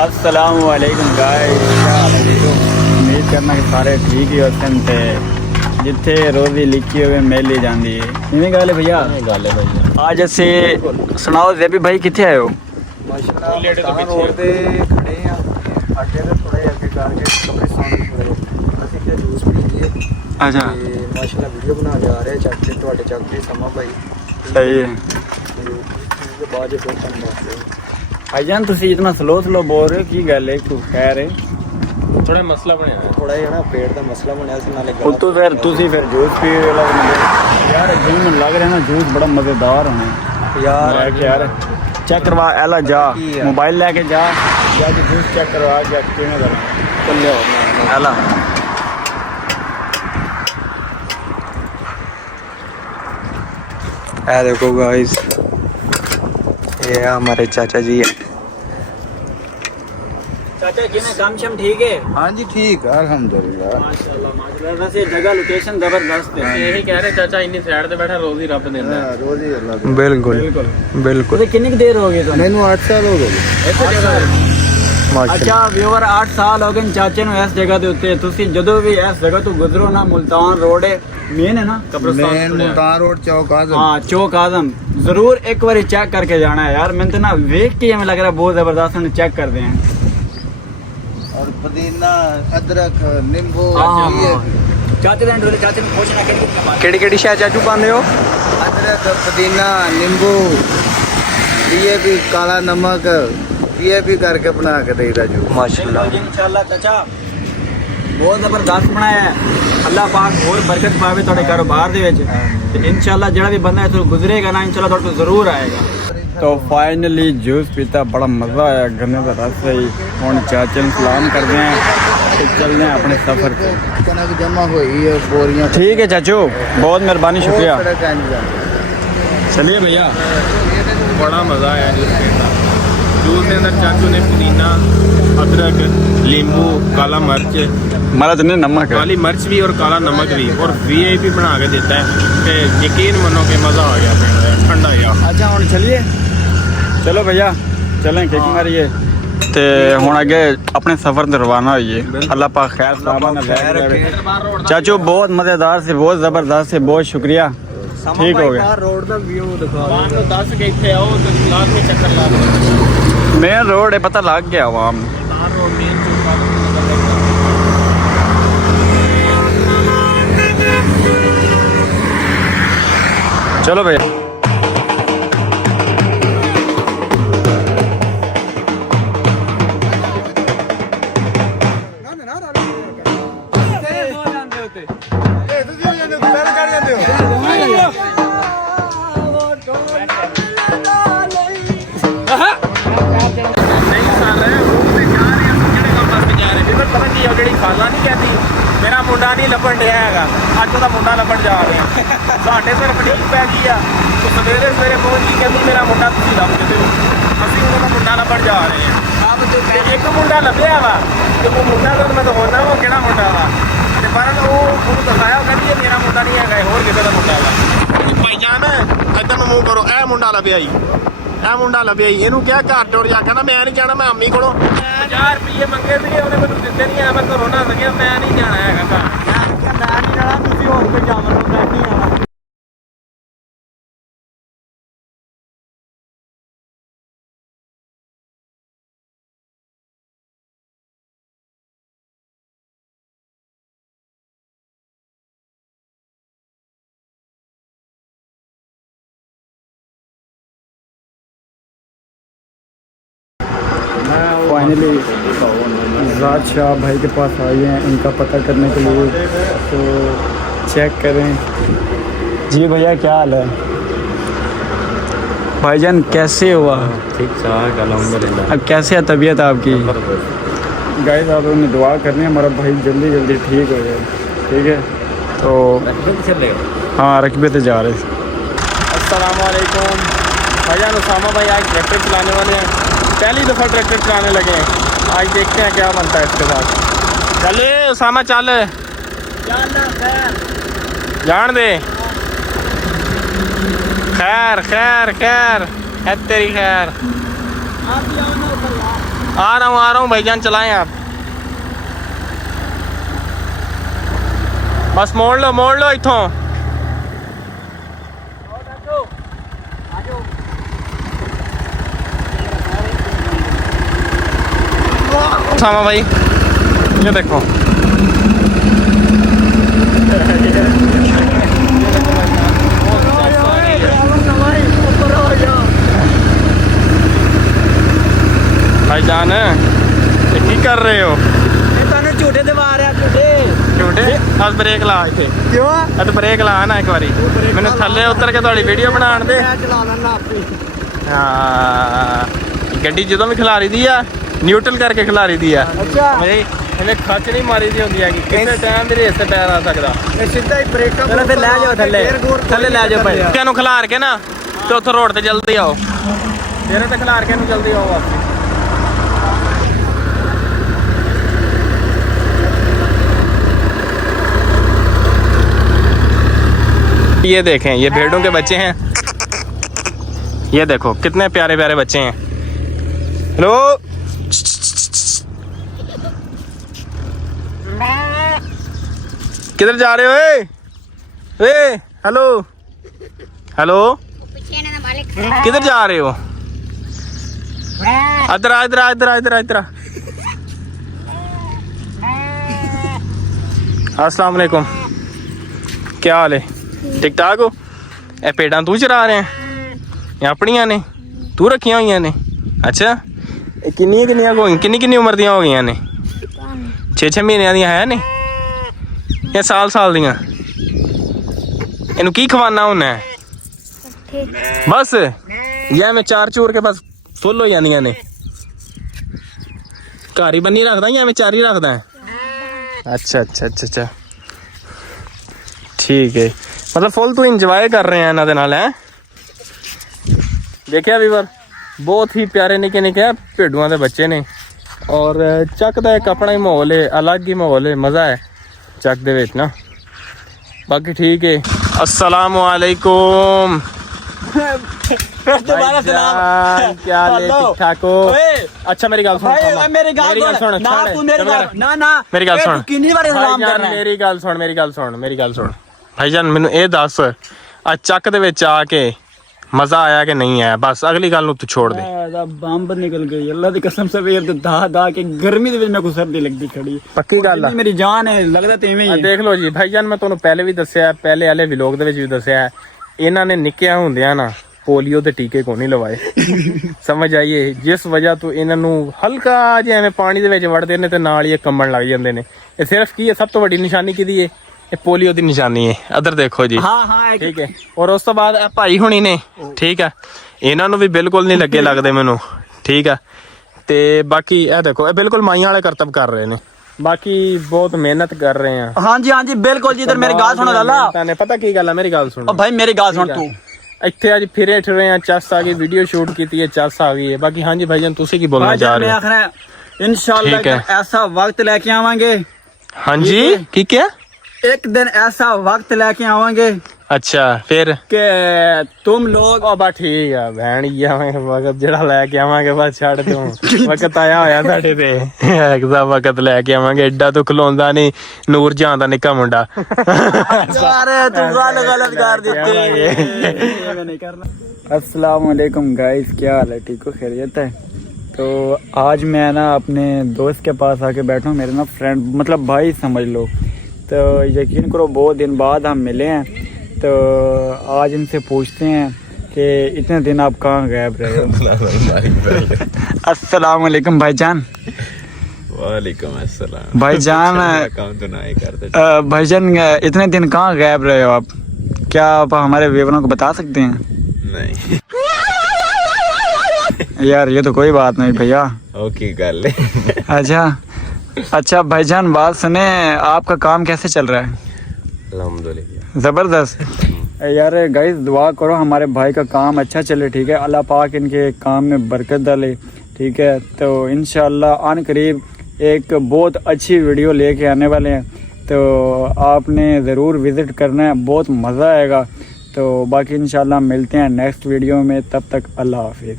अस्सलाम वालेकुम गाइस, क्या हाल है जी? उम्मीद करना कि सारे ठीक ही होते हैं। जिथे रोजी लिखी हुए मेल ही जाती है। इन्हें गल है भैया, गल है भाई। आज असे सुनाओ जेबी भाई किथे आए हो? माशाल्लाह रोड ते खड़े हैं अड्डे ते थोड़े अगे करके कब्रिस्तान दे थोड़े ਅਸੀਂ ਕਿ ਜੂਸ ਪੀਏ। अच्छा ਤੇ ਮਾਸ਼ਾल्लाह ਵੀਡੀਓ ਬਣਾ ਜਾ ਰਹੇ ਚਾਚੇ ਤੁਹਾਡੇ ਚਾਚੇ ਸਮਾ ਭਾਈ सही है ਤੇ ਬਾਅਦ ਵਿੱਚ ਤੁਹਾਨੂੰ ਦੱਸਦੇ भाईजान तुसी इतना स्लो बोल रहे हो की गल है? कोई खैर है? थोड़ा मसला बनया ਥੋੜਾ ਜਿਹਾ ਨਾ ਪੇਟ ਦਾ ਮਸਲਾ ਬਣਿਆ ਸੀ ਨਾਲੇ तो फिर जूस पी रहे हो यार? जूस में लग रहा है ना जूस बड़ा मजेदार होना है यार लेके यार। चेक करवा एला जा, मोबाइल लेके जा के जूस चेक करवा जा किवें दा ਚੱਲਿਆ ਹੋਣਾ एला। ये देखो गाइस, ये हमारे चाचा जी है। चाचा जी ने काम शम ठीक है? हाँ जी ठीक है अल्हम्दुलिल्लाह। माशाल्लाह माशाल्लाह। वैसे जगह लोकेशन जबरदस्त है। यही कह रहे चाचा इन्नी साइड ते बैठा रोज ही रब देंदा है। रोज ही अल्लाह बिल्कुल बिल्कुल बिल्कुल। तो कितनी देर हो गई तो? मैंने 8 साल हो गए ऐसे जगह माशाल्लाह। अच्छा व्यूअर 8 साल हो गए चाचे ਨੂੰ ਇਸ ਜਗ੍ਹਾ ਦੇ ਉੱਤੇ। ਤੁਸੀਂ ਜਦੋਂ ਵੀ ਇਸ ਜਗ੍ਹਾ ਤੋਂ ਗੁਜ਼ਰੋ ਨਾ, ਮੁਲਤਾਨ ਰੋਡ ਹੈ ਮੇਨ है ना, मेन मुल्तान रोड चौक आजम। हाँ चौक आजम जरूर एक बार चेक करके जाना है यार। मैंने तो ना देख के हमें लग रहा है बहुत जबरदस्त है। चेक करते हैं और पुदीना अदरक नींबू चाचे चाचे ने पूछना केड़ी केड़ी शाह चाचू पाने हो? अदरक पुदीना नींबू ये भी काला नमक ये भी करके बना के देदा जो माशाल्लाह। इंशाल्लाह चाचा बहुत जबरदस्त बनाया है। अल्लाह पाक और बरकत पावे ਤੁਹਾਡੇ ਕਾਰੋਬਾਰ ਦੇ ਵਿੱਚ ਤੇ इंशाल्लाह ਜਿਹੜਾ ਵੀ ਬੰਦਾ ਇੱਥੋਂ ਗੁਜ਼ਰੇਗਾ ਨਾ इंशाल्लाह ਤੁਹਾਡੇ ਕੋਲ ਜ਼ਰੂਰ ਆਏਗਾ। तो फाइनली जूस पीता बड़ा मज़ा आया, गन्ने का रस है। हम चाचे ने सलाम करते हैं तो चल रहे हैं अपने सफ़र पे। कनक जमा हुई है बोरियां। ठीक है चाचू, बहुत मेहरबानी, शुक्रिया। चलिए भैया, बड़ा मजा आया जूस पीने। जूस के अंदर चाचू ने पुदीना अदरक नींबू काला मिर्च हमारा तो नहीं नमक है। काली मिर्च भी और काला नमक भी और VIP बना के देता है। तो यकीन मनो कि मजा आ गया पीने का, ठंडा गया। अच्छा हम चलिए, चलो भैया चलें, किक मारिए ते हुण अगे अपने सफ़र ते रवाना होइए। अल्लाह पाक खैर सलामत रखे। चाचू बहुत मज़ेदार से, बहुत ज़बरदस्त से, बहुत शुक्रिया। ठीक हो गया। रोड का व्यू दिखा बाहर तो 10 के इतने आओ तो लाख में चक्कर ला दो। मेन रोड है, पता लग गया आवाम। बाहर रोड मेन चौक चलो भैया। मेरा मुंडा नहीं लभन दिया है, अज का मुंडा लभन जा रहे हैं। साढ़े सिर फटीक पै गई आ तो सवेरे सवेरे पहुंच गई कहती मेरा मुंडा तुम लभ के दो। असं उन्होंने मुंडा लभन जा रहे हैं। एक मुंडा लभ्या वा तो वो मुंडा तो मैं दखाना वो कि मुंडा वा, पर वो दसाया कहती मेरा मुंडा नहीं है, होर किसी का मुंडा वा। भाई जान इधर मूव करो, ए मुंडा लभ्या जी, ए मुंडा लभ्या जी। इनू क्या घर टुर जा, कहना मैं नहीं जाना, मैं अम्मी को 50 रुपये मंगे थे, उन्हें मैं दिते नहीं है, मैं घरों ना सकिया, मैं नहीं जाना है घर। मैं नहीं जाना, तुसी होर कोई जावन, मैं नहीं आना। फाइनली ज़ात शाह भाई के पास आए हैं इनका पता करने के लिए। तो चेक करें। जी भैया क्या हाल है? भाईजान कैसे हुआ? ठीक ठाक अल्हम्दुलिल्लाह। अब कैसे है तबीयत आपकी? गाइस आप लोगों ने दुआ करनी है हमारा भाई जल्दी जल्दी ठीक हो जाए। ठीक है तो हाँ रकबे तो जा रहे थे। अस्सलाम वालेकुम भाईजान। उसामा भाई आज ट्रैक्टर चलाने वाले हैं, पहली दफ़ा ट्रैक्टर चलाने लगे हैं। आज देखते हैं क्या बनता है इसके साथ। चले उसामा चल, जान दे। खैर खैर खैर है तेरी खैर। आ रहा हूँ भाईजान, चलाएं आप। बस मोड़ लो इथों। सामा भाई ये देखो, भाईजान ये की कर रहे हो? झूठे दबा रहे झूठे बस ब्रेक ला इथे, क्यों? तो ब्रेक ला ना एक बारी, मैंने थल्ले उतर के थोड़ी वीडियो बनाने दे। हाँ गड्डी जो भी खिलारी दी आ न्यूट्रल करके खिलारी दी आ। अच्छा ਇਹਨੇ ਖੱਚ ਨਹੀਂ ਮਾਰੀ ਦੀ ਹੁੰਦੀ ਹੈਗੀ, ਕਿਸੇ ਟਾਈਮ ਵੀ ਰੇਸ ਤੇ ਪੈਰ ਆ ਸਕਦਾ। ਇਹ ਸਿੱਧਾ ਹੀ ਬ੍ਰੇਕਾਂ ਚਲੋ ਫਿਰ ਲੈ ਜਾਓ ਥੱਲੇ ਲੈ ਜਾਓ ਭਾਈ। ਕਿਹਨੂੰ ਖਿਲਾਰ ਕੇ ਨਾ ਤੇ ਉੱਥੋਂ ਰੋਡ ਤੇ ਜਲਦੀ ਆਓ, ਤੇਰੇ ਤੇ ਖਿਲਾਰ ਕੇ ਨੂੰ ਜਲਦੀ ਆਓ ਵਾਪਸ। ये देखें, ये भेड़ों के बच्चे हैं, ये देखो कितने प्यारे प्यारे बच्चे हैं। हेलो किधर जा रहे हो? ए हेलो हेलो किधर जा रहे हो? इधर आ इधर आ इधर आ इधर आ इधर आ। अस्सलाम वालेकुम, क्या हाल है? ठीक ठाक हो? ਇਹ ਭੇਡਾਂ ਤੂੰ ਚਰਾ ਰਿਹਾ ਜਾਂ ਆਪਣੀਆਂ ਨੇ ਤੂੰ ਰੱਖੀਆਂ ਹੋਈਆਂ ਨੇ? ਅੱਛਾ ਇਹ ਕਿੰਨੀਆਂ ਹੋ ਗਈਆਂ, ਕਿੰਨੀ ਉਮਰ ਦੀਆਂ ਹੋ ਗਈਆਂ ਨੇ? 6 ਮਹੀਨਿਆਂ ਦੀਆਂ ਹੈ ਨੇ ਜਾਂ ਸਾਲ ਦੀਆਂ? ਇਹਨੂੰ ਕੀ ਖਵਾਨਾ ਹੁੰਦਾ ਬਸ ਜਾਂ ਮੈਂ ਚਾਰ ਚੂਰ ਕੇ ਬਸ ਫੁੱਲ ਹੋ ਜਾਂਦੀਆਂ ਨੇ? ਘਰ ਹੀ ਬੰਨੀ ਰੱਖਦਾ ਜਾਂ ਮੈਂ ਚਾਰ ਹੀ ਰੱਖਦਾ? ਅੱਛਾ ਠੀਕ ਹੈ, मतलब फुल तू इंजॉय कर रहे हैं इन्होंने नाल है। देखिया वीवर बहुत ही प्यारे निके निके भेडुआ के बच्चे ने और चक का एक अपना ही माहौल है, अलग ही माहौल है, मज़ा है चक दे विच ना। बाकी ठीक है, अस्सलाम वालेकुम। दोबारा सलाम, क्या हाल है? ठीक ठाक हो? अच्छा मेरी गल सुन, मेरी गल सुन, मेरी गल सुन, मेरी गल सुन भाईजान, मैनू ये दस आज चक दे विच आके मजा आया कि नहीं आया? बस अगली गल नूं तू छोड़ दे। बंब निकल गई अल्लाह दी कसम, सवेर ते दा के गर्मी दे विच मैं को सर्दी लगदी खड़ी। पक्की गल है, मेरी जान है, लगदा ते इवें ही है। देख लो जी भाईजान, मैं तुहानू पहले भी दस्सिया, पहले वाले व्लॉग दे विच भी दस्सिया, इन्हां ने निक्किया हुंदियां ना पोलियो दे टीके को नहीं लवाए। समझ आइए, जिस वजह तो इन्हां नूं हल्का जिवें पानी दे विच वड़दे ने ते नाल ही कंबण लग जांदे ने। ये सिर्फ की है, सब तो वड्डी निशानी किहदी है? ये पोलियो की निशानी है। अदर देखो जी, हाँ ठीक है। और उस तो बाद भाई हुणी ने, ठीक है, इन्हों भी बिल्कुल नहीं लगे लगते मैनू, ठीक है। ते बाकी ये देखो, ये बिल्कुल माइयां वाले करतब कर रहे हैं, बाकी बहुत मेहनत कर रहे हैं। हाँ जी बिल्कुल जी। इधर मेरी गाल सुनो लाला, पता की गल है, मेरी गल सुनो भाई, मेरी गाल सुन तू। इत्थे अज फिरे ठरे हैं, चस आ गई, वीडियो शूट की है, चस आ गई है। बाकी हाँ जी भाईजान, तुसी की बोलना चाह रहे हो? इंशाल्लाह ऐसा वक्त लेके आवांगे। हाँ जी, की क्या? एक दिन ऐसा वक्त लेके आवांगे। अच्छा फिर के तुम लोग बस ठीक है भैन, वक्त जड़ा लैके आवांगे बस छड़ तू। वक्त आया होया साडे ते, एकदा वक्त लैके आवांगे। एडा तो खलोंदा नहीं नूर जहां दा निक्का मुंडा। यार तू गलत कर देते, नहीं करना। अस्सलाम वालेकुम गाइस, क्या हाल है? ठीक हो? खैरियत है? तो आज मैं ना अपने दोस्त के पास आके बैठा हूँ, मेरे ना फ्रेंड मतलब भाई समझ लो। तो यकीन करो बहुत दिन बाद हम मिले हैं, तो आज इनसे पूछते हैं कि इतने दिन आप कहाँ गायब रहे हो? अस्सलाम वालेकुम भाईजान। वालेकुम अस्सलाम भाईजान। भाईजान इतने दिन कहाँ गायब रहे हो आप? क्या आप हमारे व्यूअरों को बता सकते हैं? नहीं यार ये तो कोई बात नहीं भैया। ओके गल अच्छा भाईजान, बात सुने, आपका काम कैसे चल रहा है? अल्हम्दुलिल्लाह ज़बरदस्त। यार गाइस दुआ करो हमारे भाई का काम अच्छा चले, ठीक है। अल्लाह पाक इनके काम में बरकत डाले, ठीक है। तो इंशाल्लाह आन करीब एक बहुत अच्छी वीडियो लेके आने वाले हैं, तो आपने ज़रूर विज़िट करना है, बहुत मज़ा आएगा। तो बाकी इंशाल्लाह मिलते हैं नेक्स्ट वीडियो में, तब तक अल्लाह हाफिज़।